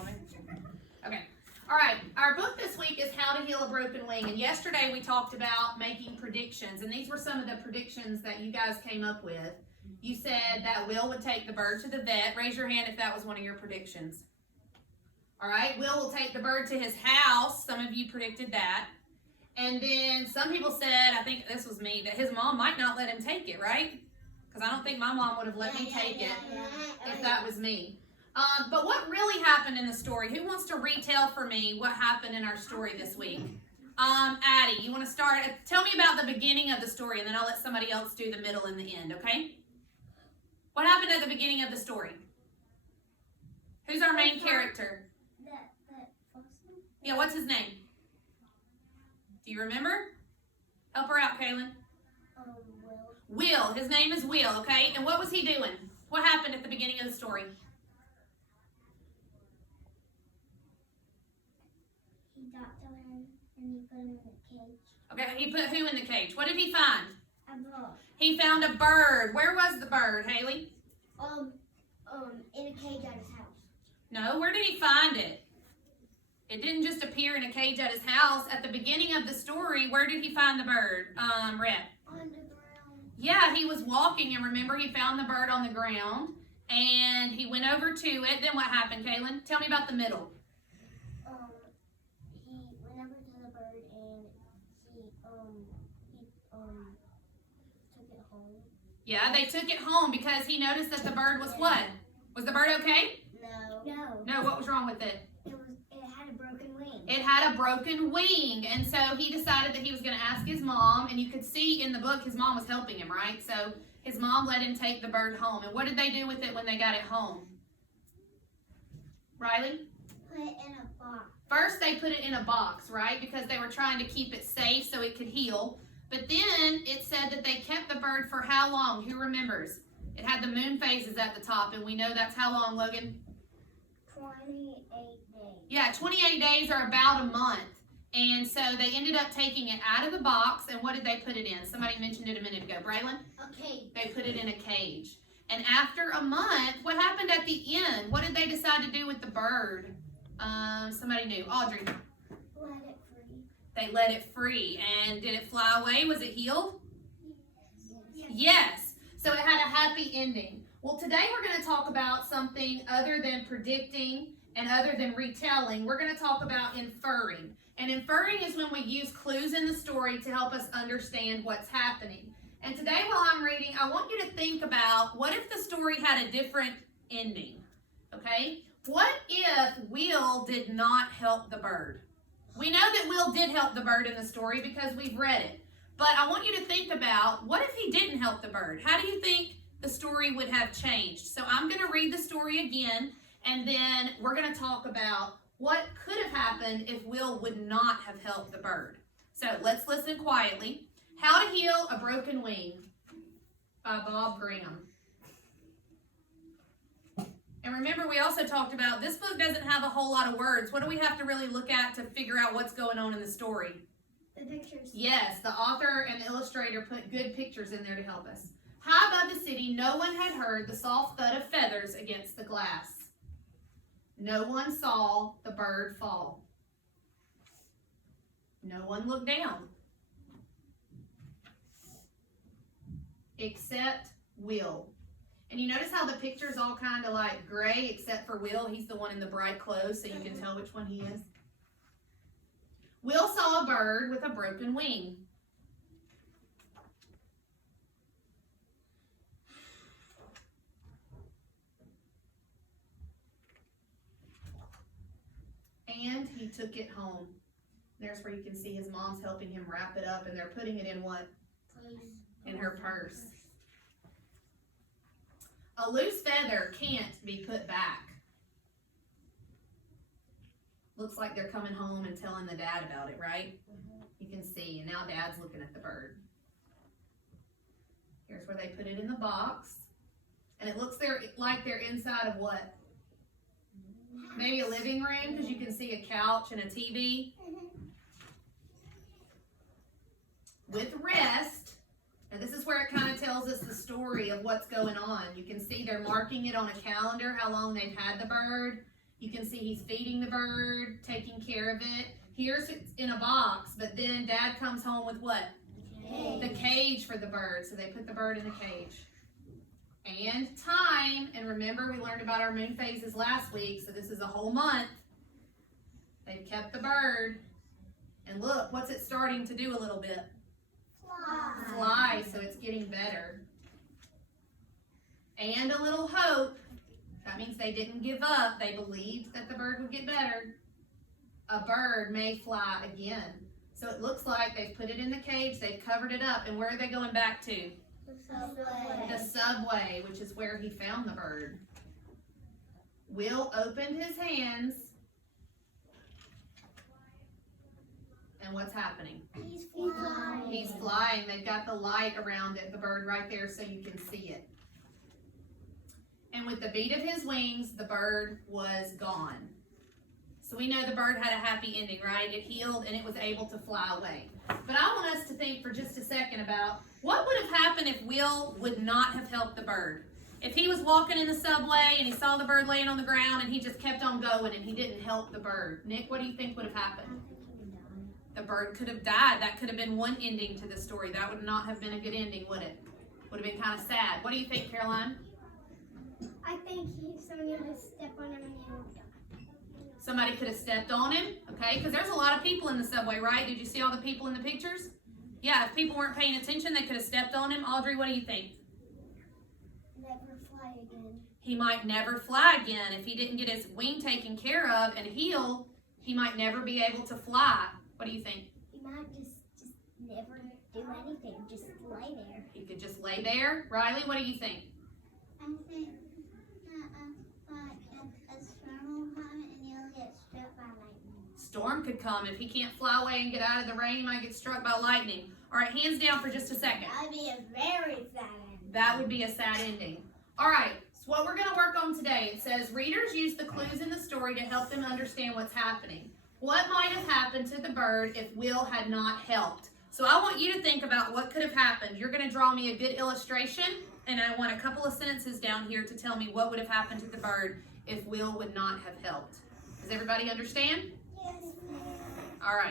want me? Okay. All right. Our book this week is How to Heal a Broken Wing. And yesterday we talked about making predictions. And these were some of the predictions that you guys came up with. You said that Will would take the bird to the vet. Raise your hand if that was one of your predictions. All right. Will take the bird to his house. Some of you predicted that. And then some people said, I think this was me, that his mom might not let him take it, right? Because I don't think my mom would have let me take it if that was me. But what really happened in the story? Who wants to retell for me what happened in our story this week? Addie, you want to start? Tell me about the beginning of the story, and then I'll let somebody else do the middle and the end, okay? What happened at the beginning of the story? Who's our main character? Yeah, what's his name? Do you remember? Help her out, Kaylin. Will. His name is Will, okay? And what was he doing? What happened at the beginning of the story? He got to him and he put him in the cage. Okay, he put who in the cage? What did he find? A bird. He found a bird. Where was the bird, Haley? In a cage at his house. No, where did he find it? It didn't just appear in a cage at his house. At the beginning of the story, where did he find the bird? Red. On the ground. Yeah, he was walking, and remember, he found the bird on the ground, and he went over to it. Then what happened, Kaylin? Tell me about the middle. He went over to the bird, and he took it home. Yeah, they took it home because he noticed that the bird was what? Was the bird okay? No. No, what was wrong with it? It had a broken wing. It had a broken wing, and so he decided that he was going to ask his mom, and you could see in the book his mom was helping him, right? So his mom let him take the bird home. And what did they do with it when they got it home? Riley? Put it in a box. First they put it in a box, right? Because they were trying to keep it safe so it could heal. But then it said that they kept the bird for how long? Who remembers? It had the moon phases at the top, and we know that's how long, Logan? 28 days. Yeah, 28 days or about a month. And so they ended up taking it out of the box, and what did they put it in? Somebody mentioned it a minute ago. Braylon? A cage. They put it in a cage. And after a month, what happened at the end? What did they decide to do with the bird? Somebody knew. Audrey? Let it free. They let it free. And did it fly away? Was it healed? Yes. So it had a happy ending. Well, today we're going to talk about something other than predicting and other than retelling. We're going to talk about inferring. And inferring is when we use clues in the story to help us understand what's happening. And today while I'm reading, I want you to think about, what if the story had a different ending? Okay? What if Will did not help the bird? We know that Will did help the bird in the story because we've read it. But I want you to think about, what if he didn't help the bird? How do you think the story would have changed? So I'm going to read the story again, and then we're going to talk about what could have happened if Will would not have helped the bird. So let's listen quietly. How to Heal a Broken Wing by Bob Graham. And remember, we also talked about this book doesn't have a whole lot of words. What do we have to really look at to figure out what's going on in the story? The pictures. Yes, the author and the illustrator put good pictures in there to help us. High above the city, no one had heard the soft thud of feathers against the glass. No one saw the bird fall. No one looked down. Except Will. And you notice how the picture's all kind of like gray except for Will. He's the one in the bright clothes, so you can tell which one he is. Will saw a bird with a broken wing. And he took it home. There's where you can see his mom's helping him wrap it up, and they're putting it in what? In her purse. A loose feather can't be put back. Looks like they're coming home and telling the dad about it, right? You can see, and now Dad's looking at the bird. Here's where they put it in the box. And it looks like they're inside of what? Maybe a living room, because you can see a couch and a TV. With rest. And this is where it kind of tells us the story of what's going on. You can see they're marking it on a calendar, how long they've had the bird. You can see he's feeding the bird, taking care of it. Here's it's in a box, but then Dad comes home with what? Cage. The cage for the bird. So they put the bird in the cage. And time, and remember we learned about our moon phases last week, so this is a whole month. They've kept the bird. And look, what's it starting to do a little bit? Fly, so it's getting better. And a little hope. That means they didn't give up. They believed that the bird would get better. A bird may fly again. So it looks like they've put it in the cage, they've covered it up, and where are they going back to? The subway, which is where he found the bird. Will opened his hands. And what's happening? He's flying. He's flying. They've got the light around it, the bird right there, so you can see it. And with the beat of his wings, the bird was gone. So we know the bird had a happy ending, right? It healed and it was able to fly away. But I want us to think for just a second about what would have happened if Will would not have helped the bird. If he was walking in the subway and he saw the bird laying on the ground and he just kept on going and he didn't help the bird. Nick, what do you think would have happened? The bird could have died. That could have been one ending to the story. That would not have been a good ending, would it? Would have been kind of sad. What do you think, Caroline? I think somebody would step on him and he would die. Somebody could have stepped on him, okay? Because there's a lot of people in the subway, right? Did you see all the people in the pictures? Yeah, if people weren't paying attention, they could have stepped on him. Audrey, what do you think? Never fly again. He might never fly again. If he didn't get his wing taken care of and heal, he might never be able to fly. What do you think? He might just never do anything, just lay there. He could just lay there. Riley, what do you think? I think a storm will come and you'll get struck by lightning. Storm could come. If he can't fly away and get out of the rain, he might get struck by lightning. All right, hands down for just a second. That would be a very sad ending. That would be a sad ending. All right, so what we're going to work on today, it says readers use the clues in the story to help them understand what's happening. What might have happened to the bird if Will had not helped? So I want you to think about what could have happened. You're going to draw me a good illustration, and I want a couple of sentences down here to tell me what would have happened to the bird if Will would not have helped. Does everybody understand? Yes, ma'am. All right.